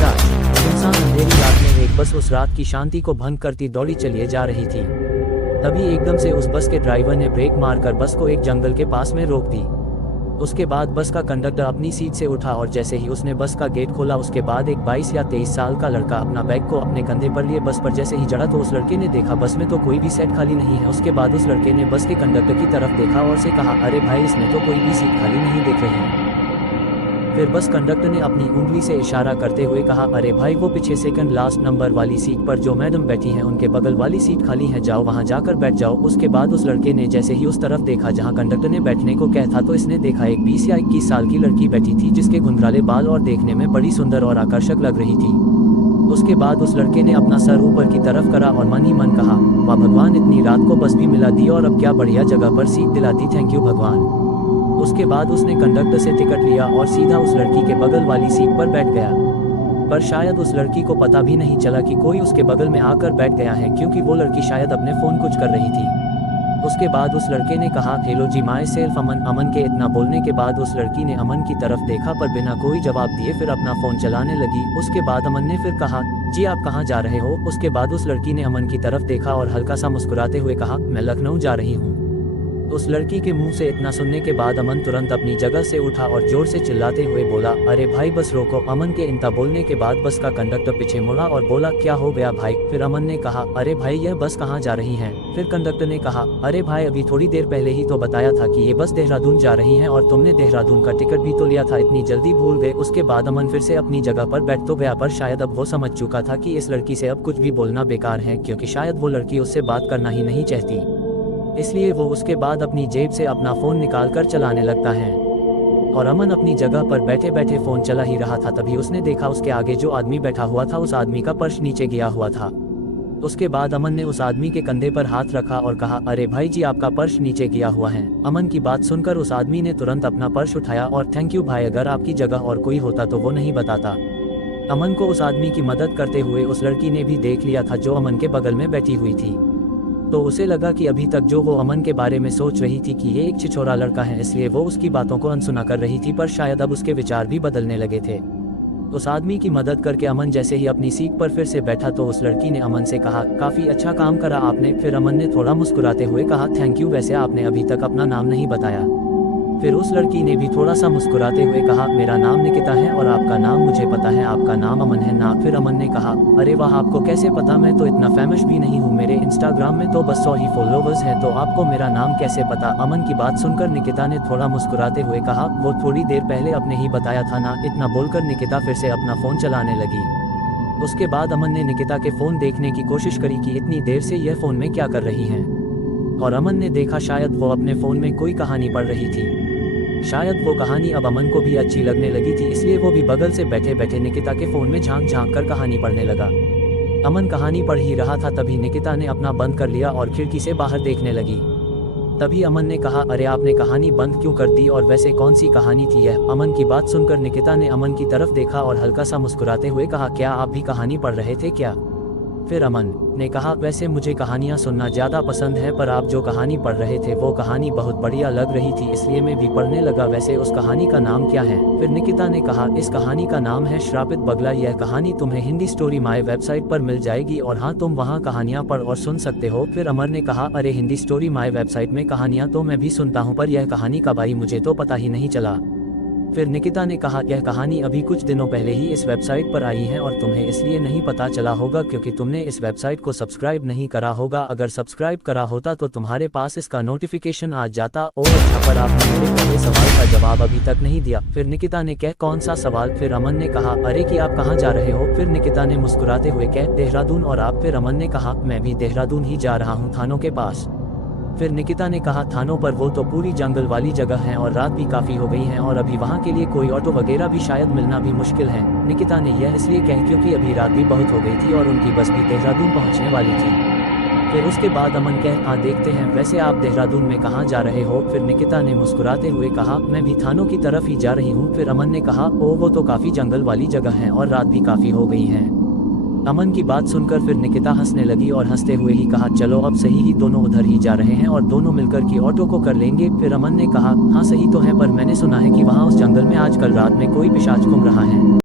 पिशाच। सुनसान अंधेरी रात में एक बस उस रात की शांति को भंग करती दौड़ी चली जा रही थी। तभी एकदम से उस बस के ड्राइवर ने ब्रेक मारकर बस को एक जंगल के पास में रोक दी। उसके बाद बस का कंडक्टर अपनी सीट से उठा और जैसे ही उसने बस का गेट खोला उसके बाद एक 22 या 23 साल का लड़का अपना बैग को अपने कंधे पर लिए बस पर जैसे ही चढ़ा तो उस लड़के ने देखा बस में तो कोई भी सीट खाली नहीं है। उसके बाद उस लड़के ने बस के कंडक्टर की तरफ देखा और से कहा, अरे भाई इसमें तो कोई भी सीट खाली नहीं दिख रही। फिर बस कंडक्टर ने अपनी उंगली से इशारा करते हुए कहा, अरे भाई वो पीछे सेकंड लास्ट नंबर वाली सीट पर जो मैडम बैठी हैं उनके बगल वाली सीट खाली है, जाओ वहां जाकर बैठ जाओ। उसके बाद उस लड़के ने जैसे ही उस तरफ देखा जहां कंडक्टर ने बैठने को कहा था तो इसने देखा एक 20 या 21 साल की लड़की बैठी थी जिसके घुंघराले बाल और देखने में बड़ी सुंदर और आकर्षक लग रही थी। उसके बाद उस लड़के ने अपना सर ऊपर की तरफ करा और मन ही मन कहा, वाह भगवान, इतनी रात को बस भी मिला दी और अब क्या बढ़िया जगह पर सीट दिला दी, थैंक यू भगवान। उसके बाद उसने कंडक्टर से टिकट लिया और सीधा उस लड़की के बगल वाली सीट पर बैठ गया। पर शायद उस लड़की को पता भी नहीं चला कि कोई उसके बगल में आकर बैठ गया है, क्योंकि वो लड़की शायद अपने फ़ोन कुछ कर रही थी। उसके बाद उस लड़के ने कहा, हेलो जी माई सेल्फ अमन। अमन के इतना बोलने के बाद उस लड़की ने अमन की तरफ देखा पर बिना कोई जवाब दिए फिर अपना फ़ोन चलाने लगी। उसके बाद अमन ने फिर कहा, जी आप कहाँ जा रहे हो? उसके बाद उस लड़की ने अमन की तरफ देखा और हल्का सा मुस्कुराते हुए कहा, मैं लखनऊ जा रही हूँ। उस लड़की के मुंह से इतना सुनने के बाद अमन तुरंत अपनी जगह से उठा और जोर से चिल्लाते हुए बोला, अरे भाई बस रोको। अमन के इतना बोलने के बाद बस का कंडक्टर पीछे मुड़ा और बोला, क्या हो गया भाई? फिर अमन ने कहा, अरे भाई यह बस कहाँ जा रही है? फिर कंडक्टर ने कहा, अरे भाई अभी थोड़ी देर पहले ही तो बताया था कि ये बस देहरादून जा रही है और तुमने देहरादून का टिकट भी तो लिया था, इतनी जल्दी भूल गए? उसके बाद अमन फिर से अपनी जगह पर बैठ तो गया पर शायद अब वो समझ चुका था कि इस लड़की से अब कुछ भी बोलना बेकार है, क्योंकि शायद वो लड़की उससे बात करना ही नहीं चाहती। इसलिए वो उसके बाद अपनी जेब से अपना फ़ोन निकालकर चलाने लगता है और अमन अपनी जगह पर बैठे बैठे फ़ोन चला ही रहा था। तभी उसने देखा उसके आगे जो आदमी बैठा हुआ था उस आदमी का पर्स नीचे गिरा हुआ था। उसके बाद अमन ने उस आदमी के कंधे पर हाथ रखा और कहा, अरे भाई जी आपका पर्स नीचे गिरा हुआ है। अमन की बात सुनकर उस आदमी ने तुरंत अपना पर्स उठाया और थैंक यू भाई, अगर आपकी जगह और कोई होता तो वो नहीं बताता। अमन को उस आदमी की मदद करते हुए उस लड़की ने भी देख लिया था जो अमन के बगल में बैठी हुई थी। तो उसे लगा कि अभी तक जो वो अमन के बारे में सोच रही थी कि ये एक छिछोरा लड़का है, इसलिए वो उसकी बातों को अनसुना कर रही थी, पर शायद अब उसके विचार भी बदलने लगे थे। उस आदमी की मदद करके अमन जैसे ही अपनी सीट पर फिर से बैठा तो उस लड़की ने अमन से कहा, काफ़ी अच्छा काम करा आपने। फिर अमन ने थोड़ा मुस्कुराते हुए कहा, थैंक यू, वैसे आपने अभी तक अपना नाम नहीं बताया। फिर उस लड़की ने भी थोड़ा सा मुस्कुराते हुए कहा, मेरा नाम निकिता है और आपका नाम मुझे पता है, आपका नाम अमन है ना? फिर अमन ने कहा, अरे वाह, आपको कैसे पता? मैं तो इतना फेमस भी नहीं हूँ, मेरे इंस्टाग्राम में तो बस 100 ही फॉलोवर्स हैं, तो आपको मेरा नाम कैसे पता? अमन की बात सुनकर निकिता ने थोड़ा मुस्कुराते हुए कहा, वो थोड़ी देर पहले आपने ही बताया था ना। इतना बोलकर निकिता फिर से अपना फ़ोन चलाने लगी। उसके बाद अमन ने निकिता के फ़ोन देखने की कोशिश करी कि इतनी देर से यह फ़ोन में क्या कर रही हैं, और अमन ने देखा शायद वो अपने फ़ोन में कोई कहानी पढ़ रही थी। शायद वो कहानी अब अमन को भी अच्छी लगने लगी थी, इसलिए वो भी बगल से बैठे बैठे निकिता के फ़ोन में झांक झांक कर कहानी पढ़ने लगा। अमन कहानी पढ़ ही रहा था तभी निकिता ने अपना बंद कर लिया और खिड़की से बाहर देखने लगी। तभी अमन ने कहा, अरे आपने कहानी बंद क्यों कर दी, और वैसे कौन सी कहानी थी यह? अमन की बात सुनकर निकिता ने अमन की तरफ देखा और हल्का सा मुस्कुराते हुए कहा, क्या आप भी कहानी पढ़ रहे थे क्या? फिर अमन ने कहा, वैसे मुझे कहानियाँ सुनना ज़्यादा पसंद है, पर आप जो कहानी पढ़ रहे थे वो कहानी बहुत बढ़िया लग रही थी, इसलिए मैं भी पढ़ने लगा। वैसे उस कहानी का नाम क्या है? फिर निकिता ने कहा, इस कहानी का नाम है श्रापित बगला। यह कहानी तुम्हें हिंदी स्टोरी माई वेबसाइट पर मिल जाएगी और हाँ, तुम वहाँ कहानियाँ पढ़ और सुन सकते हो। फिर अमर ने कहा, अरे हिंदी स्टोरी माई वेबसाइट में कहानियाँ तो मैं भी सुनता हूँ, पर यह कहानी कब आई मुझे तो पता ही नहीं चला। फिर निकिता ने कहा, यह कहानी अभी कुछ दिनों पहले ही इस वेबसाइट पर आई है और तुम्हें इसलिए नहीं पता चला होगा क्योंकि तुमने इस वेबसाइट को सब्सक्राइब नहीं करा होगा। अगर सब्सक्राइब करा होता तो तुम्हारे पास इसका नोटिफिकेशन आ जाता। और अच्छा, पर आपने मेरे पहले सवाल का जवाब अभी तक नहीं दिया। फिर निकिता ने कहा, कौन सा सवाल? फिर अमन ने कहा, अरे कि आप कहाँ जा रहे हो? फिर निकिता ने मुस्कुराते हुए कहा, देहरादून। और आप? फिर अमन ने कहा, मैं भी देहरादून ही जा रहा हूँ, थानों के पास। फिर निकिता ने कहा, थानों पर? वो तो पूरी जंगल वाली जगह है और रात भी काफ़ी हो गई है और अभी वहाँ के लिए कोई ऑटो वगैरह भी शायद मिलना भी मुश्किल है। निकिता ने यह इसलिए कहा क्योंकि अभी रात भी बहुत हो गई थी और उनकी बस भी देहरादून पहुँचने वाली थी। फिर उसके बाद अमन कहा, हाँ देखते हैं, वैसे आप देहरादून में कहाँ जा रहे हो? फिर निकिता ने मुस्कुराते हुए कहा, मैं भी थानों की तरफ ही जा रही हूँ। फिर अमन ने कहा, ओ वो तो काफ़ी जंगल वाली जगह है और रात भी काफ़ी हो गई है। अमन की बात सुनकर फिर निकिता हंसने लगी और हंसते हुए ही कहा, चलो अब सही ही, दोनों उधर ही जा रहे हैं और दोनों मिलकर की ऑटो को कर लेंगे। फिर अमन ने कहा, हाँ सही तो है, पर मैंने सुना है कि वहाँ उस जंगल में आजकल रात में कोई पिशाच घूम रहा है।